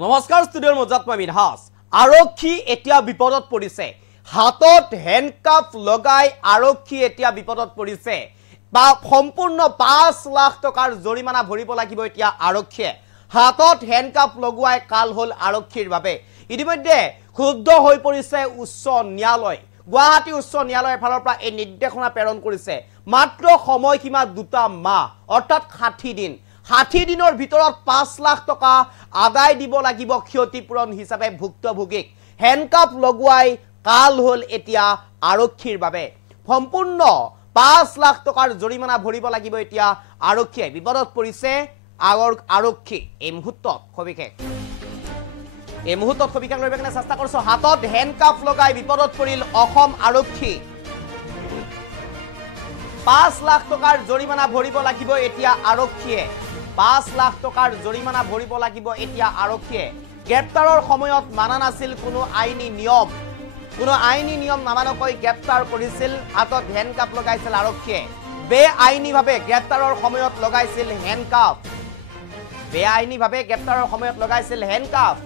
নমস্কাৰ ষ্টুডিঅ'ৰ মজাত মই মিনহাস আৰক্ষী এতিয়া বিপদত পৰিছে হাতত হ্যান্ডকাফ লগাই আৰক্ষী এতিয়া বিপদত পৰিছে বা সম্পূৰ্ণ 5 লাখ টকাৰ জৰিমনা ভৰিব লাগিব এতিয়া আৰক্ষীয়ে হাতত হ্যান্ডকাফ লগোৱাই কাল হল আৰক্ষীৰ বাবে ইতিমধ্যে ক্ষুব্ধ হৈ পৰিছে উচ্চ ন্যায়ালয় গুৱাহাটী উচ্চ ন্যায়ালয়ৰ ফালৰ পৰা এই নিৰ্দেশনা প্ৰেৰণ কৰিছে মাত্ৰ সময়সীমা 2 মাহ অৰ্থাৎ 60 দিন 60 দিনৰ ভিতৰত 5 লাখ টকা আদায় দিব লাগিব ক্ষতিপূৰণ হিচাপে ভুক্তভোগীক হ্যান্ডকাফ লগোৱাই কাল হল এতিয়া আৰক্ষীৰ বাবে সম্পূৰ্ণ 5 লাখ টকাৰ জৰিমনা ভৰিব লাগিব এতিয়া আৰক্ষীয়ে বিপদত পৰিছে আৰক্ষী এই মুহূৰ্তত খবিকাক লৈ বেকনে চেষ্টা কৰিছো হাতত হ্যান্ডকাফ লগাই বিপদত পৰিল অসম আৰক্ষী 5 লাখ টকাৰ জৰিমনা ভৰিব লাগিব এতিয়া আৰক্ষীয়ে 5 লাখ টকাৰ জৰিমনা ভৰিব লাগিব এতিয়া আৰক্ষীয়ে গ্ৰেপ্তাৰৰ সময়ত মানা নাছিল কোনো আইনী নিয়ম নামানকৈ গ্ৰেপ্তাৰ কৰিছিল হাতত হ্যান্ডকাফ লগাইছিল আৰক্ষীয়ে বেআইনীভাৱে গ্ৰেপ্তাৰৰ সময়ত লগাইছিল হ্যান্ডকাফ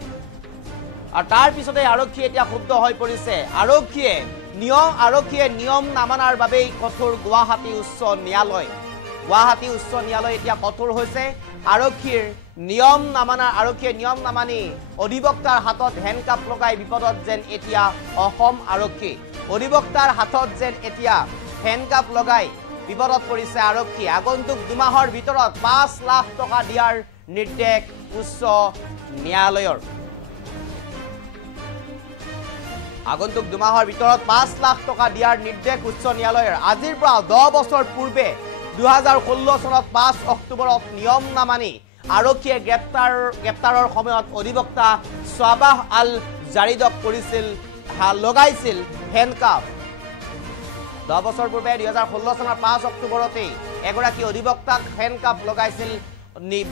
আৰু তাৰ পিছতে আৰক্ষী এতিয়া ক্ষুব্ধ হৈ পৰিছে আৰক্ষীয়ে নিয়ম নামানাৰ বাবে কঠোৰ গুৱাহাটী উচ্চ ন্যায়ালয় এতিয়া কঠোৰ হৈছে আৰক্ষীয়ে নিয়ম নামানি অধিবক্তাৰ হাতত হ্যান্ডকাফ লগাই বিপদত যেন এতিয়া অসম আৰক্ষী অধিবক্তাৰ হাতত যেন এতিয়া হ্যান্ডকাফ লগাই বিপদত পৰিছে আৰক্ষী আগন্তুক 2 মাহৰ ভিতৰত 5 লাখ টকা দিয়াৰ নিৰ্দেশ উচ্চ ন্যায়ালয়ৰ আগন্তুক 2 মাহৰ ভিতৰত 5 লাখ টকা দিয়াৰ নিৰ্দেশ উচ্চ ন্যায়ালয়ৰ আজিৰ পৰা 10 বছৰ পূৰ্বে 2016 চনত 5 অক্টোবৰত নিয়ম নামানি আৰক্ষীয়ে গ্ৰেপ্তাৰৰ সময়ত অধিবক্তা সাবাহ আল জাৰিদক লগাইছিল হ্যান্ডকাফ 10 বছৰ পূৰ্বে 2016 চনৰ 5 অক্টোবৰতে এগৰাকী অধিবক্তাক হ্যান্ডকাফ লগাইছিল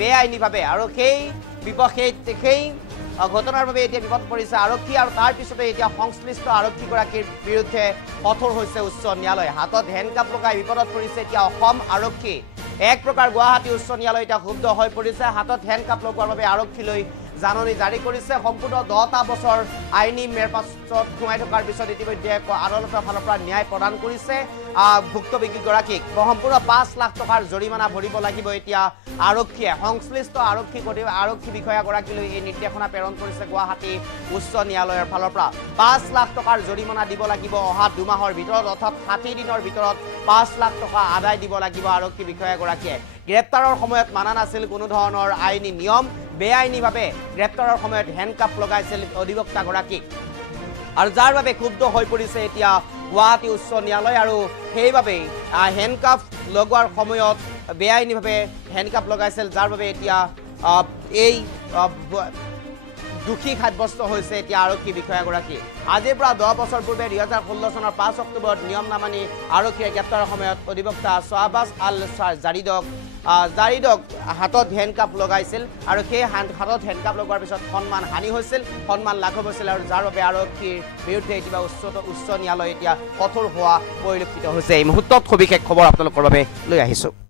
বেআইনীভাৱে আৰু সেই ঘটনাৰ বাবে এতিয়া বিপদ পৰিছে আৰক্ষী আৰু তাৰ পিছতে এতিয়া সংশ্লিষ্ট আৰক্ষীগৰাকীৰ বিৰুদ্ধে কঠোৰ হৈছে উচ্চ ন্যায়ালয় হাতত হ্যান্ডকাফ লগাই বিপদত পৰিছে এতিয়া অসম আৰক্ষী এক প্ৰকাৰ গুৱাহাটী উচ্চ ন্যায়ালয় এতিয়া ক্ষুব্ধ হৈ পৰিছে হাতত হ্যান্ডকাফ লগোৱাৰ বাবে আৰক্ষীলৈ জাননী জাৰি কৰিছে সম্পূৰ্ণ 10টা বছৰ আইনী মেৰপাছত সোমাই থকাৰ পিছত ইতিমধ্যে আদালতৰ ফালৰ পৰা ন্যায় প্ৰদান কৰিছে ভুক্তভোগীগৰাকীক সম্পূৰ্ণ 5 লাখ টকাৰ জৰিমনা ভৰিব লাগিব এতিয়া আৰক্ষীয়ে সংশ্লিষ্ট আৰক্ষী বিষয়াগৰাকীলৈ এই নিৰ্দেশনা প্ৰেৰণ কৰিছে গুৱাহাটী উচ্চ ন্যায়ালয়ৰ ফালৰ পৰা 5 লাখ টকাৰ জৰিমনা দিব লাগিব অহা 2 মাহৰ ভিতৰত অৰ্থাৎ 60 দিনৰ ভিতৰত 5 লাখ টকা আদায় দিব লাগিব আৰক্ষী বিষয়াগৰাকীয়ে গ্ৰেপ্তাৰৰ সময়ত মানা নাছিল কোনো ধৰণৰ আইনী নিয়ম বেআইনীভাৱে গ্ৰেপ্তাৰৰ সময়ত হ্যান্ডকাফ লগাইছিল অধিবক্তাগৰাকীক আৰু যাৰ বাবে ক্ষুব্ধ হৈ পৰিছে এতিয়া গুৱাহাটী উচ্চ ন্যায়ালয় আৰু সেইভাৱে হ্যান্ডকাফ লগোৱাৰ সময়ত বেআইনীভাৱে হ্যান্ডকাফ লগাইছিল যাৰ বাবে এতিয়া এই দুখী সাব্যস্ত হৈছে এতিয়া আৰক্ষী বিষয়াগৰাকী আজিৰ পৰা 10 বছৰ পূৰ্বে 2016 চনৰ 5 অক্টোবৰত নিয়ম নামানি আৰক্ষীয়ে গ্ৰেপ্তাৰৰ সময়ত অধিবক্তা সাবাহ আল জাৰিদক হাতত হ্যান্ডকাফ লগাইছিল আৰু সেই হাতত হ্যান্ডকাফ লগোৱাৰ পিছত সন্মান লাঘৱ হৈছিল আৰু যাৰ বাবে আৰক্ষীৰ বিৰুদ্ধে এতিয়া উচ্চ ন্যায়ালয় এতিয়া কঠোৰ হোৱা পৰিলক্ষিত হৈছে এই মুহূৰ্তত সবিশেষ খবৰ আপোনালোকৰ বাবে লৈ আহিছো